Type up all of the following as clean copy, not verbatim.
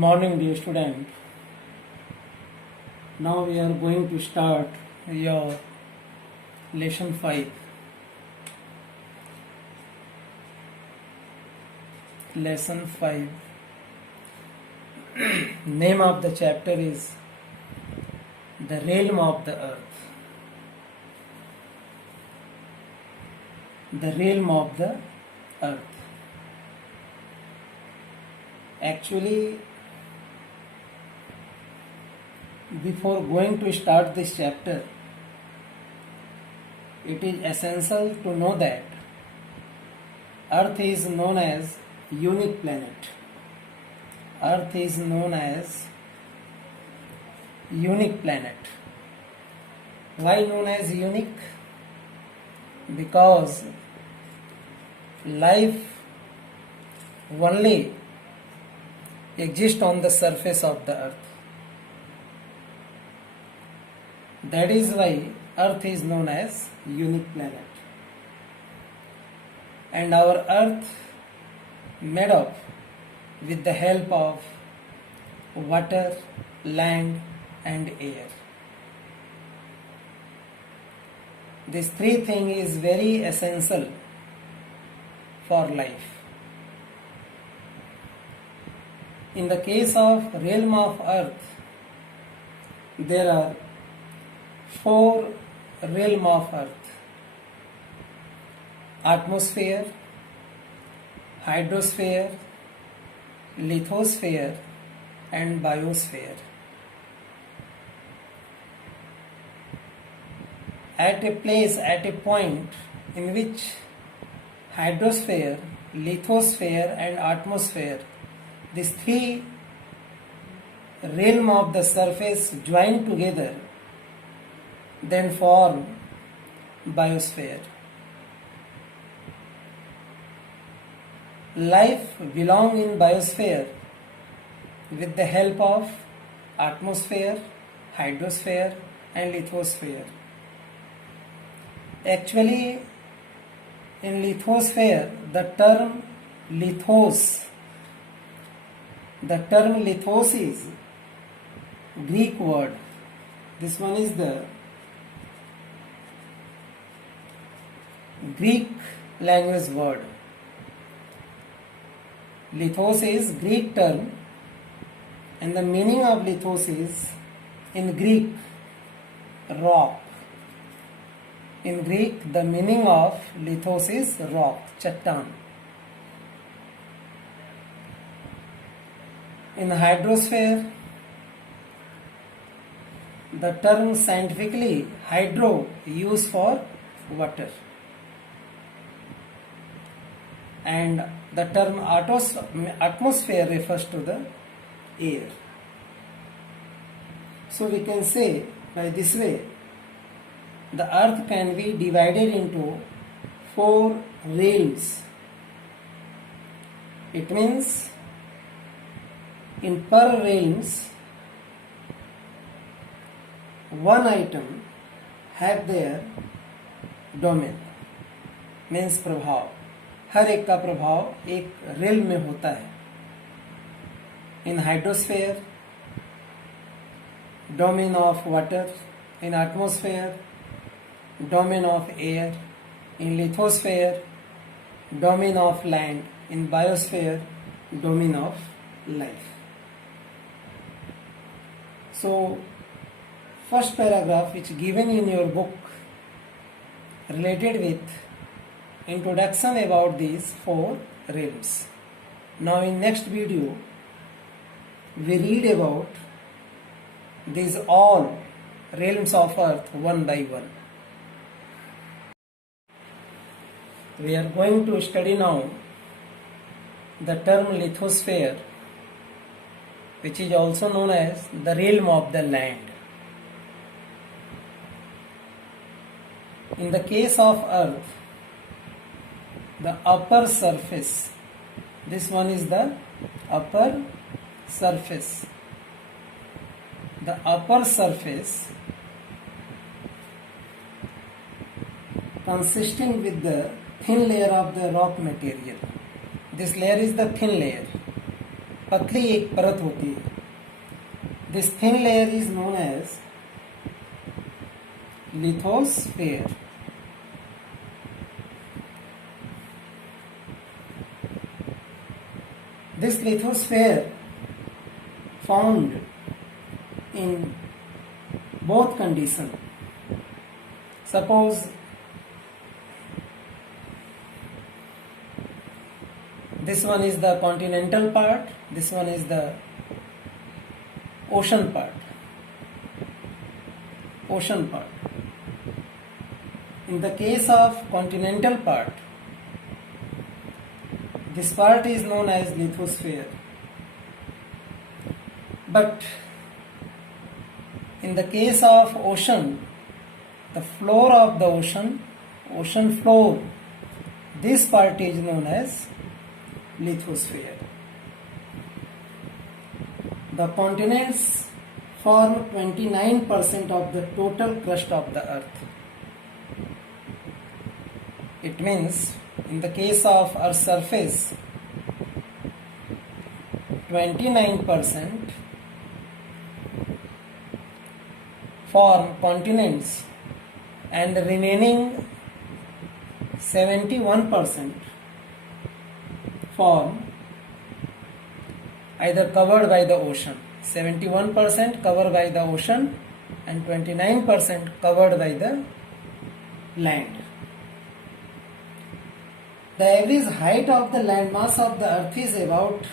Morning, dear student. Now we are going to start your lesson 5. Lesson 5. Name of the chapter is The Realm of the Earth. The Realm of the Earth. Actually, before going to start this chapter, it is essential to know that Earth is known as unique planet. Earth is known as unique planet. Why known as unique? Because life only exists on the surface of the earth. That is why Earth is known as unique planet. And our earth made up with the help of water, land and air. These three things is very essential for life. In the case of realm of earth, there are 4 realm of earth: atmosphere, hydrosphere, lithosphere and biosphere. At a place, at a point in which hydrosphere, lithosphere and atmosphere, these 3 realm of the surface join together, then form biosphere. Life belong in biosphere with the help of atmosphere, hydrosphere and lithosphere. Actually, in lithosphere, the term lithos is Greek word. This one is the Greek language word. Lithos is Greek term, and the meaning of lithos is in Greek rock. In Greek, the meaning of lithos is rock, chattan. In hydrosphere, the term scientifically hydro used for water, and the term atmosphere refers to the air. So we can say by this way, the earth can be divided into 4 realms. It means in per realms, one item have their domain, means प्रभाव. हर एक का प्रभाव एक rail में होता है. In hydrosphere, domain of water. In atmosphere, domain of air. In lithosphere, domain of land. In biosphere, domain of life. So, first paragraph which given in your book related with introduction about these 4 realms. Now in next video we read about these all realms of earth one by one. We are going to study now the term lithosphere, which is also known as the realm of the land. In the case of earth, the upper surface, this one is the upper surface. The upper surface consisting with the thin layer of the rock material. This layer is the thin layer. पतली एक परत होती है. This thin layer is known as lithosphere. This lithosphere found in both conditions. Suppose this one is the continental part, this one is the ocean part. In the case of continental part, this part is known as lithosphere. But in the case of ocean, the floor of the ocean floor, this part is known as lithosphere. The continents form 29% of the total crust of the earth. It means in the case of Earth's surface, 29% form continents and the remaining 71% form either covered by the ocean. 71% covered by the ocean and 29% covered by the land. The average height of the landmass of the earth is about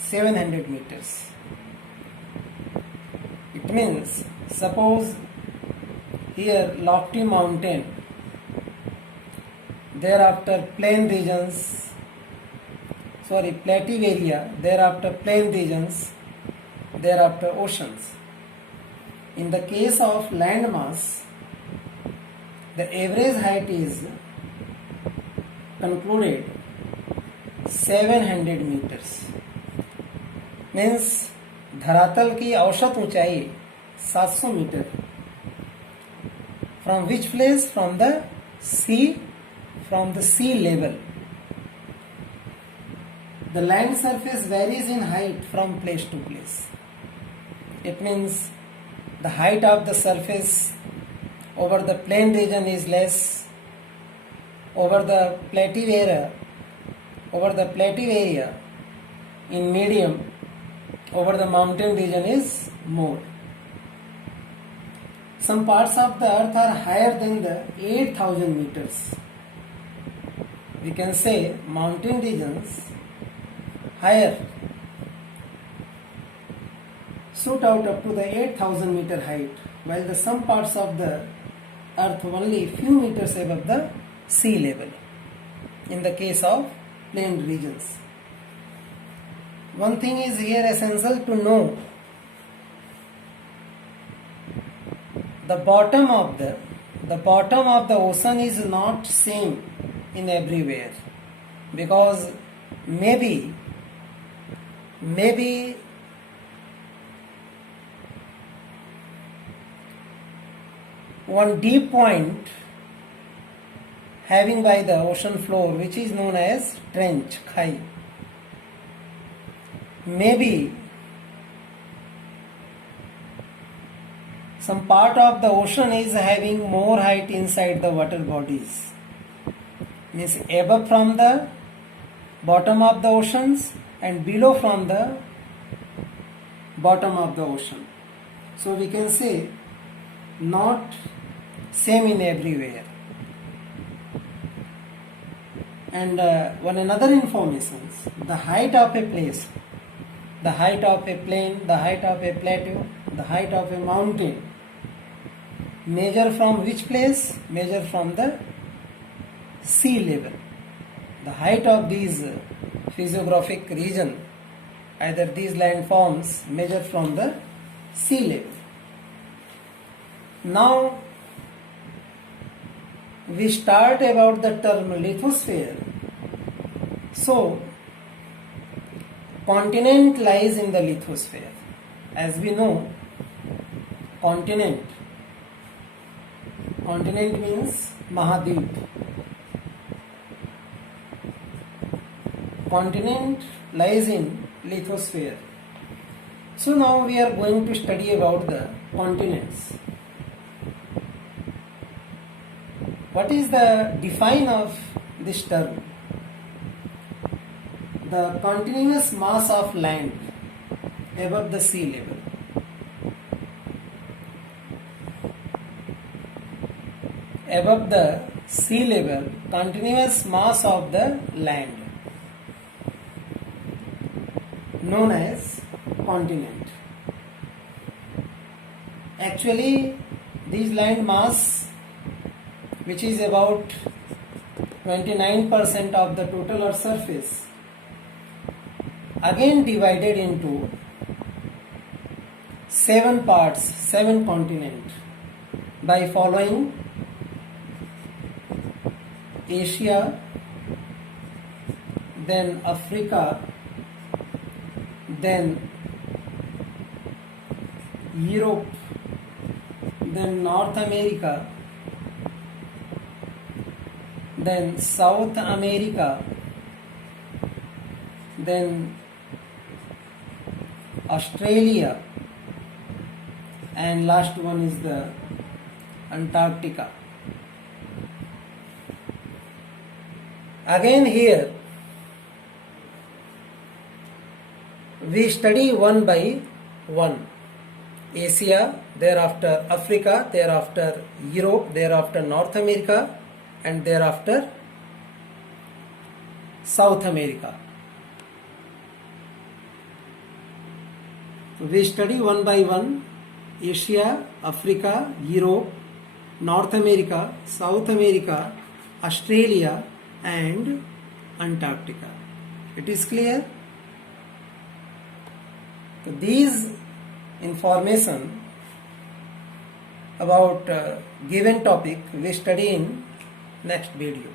700 meters. It means, suppose here lofty mountain, thereafter plain regions, plateau area, thereafter plain regions, thereafter oceans. In the case of landmass, the average height is concluded 700 meters. Means धरातल की औसत ऊंचाई 700 metre. From which place? From the sea level. The land surface varies in height from place to place. It means the height of the surface over the plain region is less, over the plateau area in medium, over the mountain region is more. Some parts of the earth are higher than the 8,000 meters. We can say mountain regions higher shoot out up to the 8,000 meter height, while the some parts of the earth only few meters above the sea level in the case of plain regions. One thing is here essential to know: the bottom of the ocean is not same in everywhere, because maybe one deep point having by the ocean floor, which is known as trench, khai, maybe some part of the ocean is having more height inside the water bodies, means above from the bottom of the oceans and below from the bottom of the ocean. So we can say not same in everywhere. And one another information: the height of a place, the height of a plain, the height of a plateau, the height of a mountain, measure from which place? Measure from the sea level. The height of these physiographic region, either these landforms, measure from the sea level. Now we start about the term lithosphere. So continent lies in the lithosphere. As we know, continent means Mahadeep. Continent lies in lithosphere. So now we are going to study about the continents. What is the define of this term? The continuous mass of land above the sea level. Above the sea level, continuous mass of the land, known as continent. Actually, this land mass, which is about 29% of the total Earth surface, again divided into 7 parts, 7 continents, by following Asia, then Africa, then Europe, then North America, then South America, then Australia, and last one is the Antarctica. Again here we study one by one. Asia, thereafter Africa, thereafter Europe, thereafter North America, and thereafter South America. So we study one by one: Asia, Africa, Europe, North America, South America, Australia, and Antarctica. It is clear? So these information about given topic we study in next video.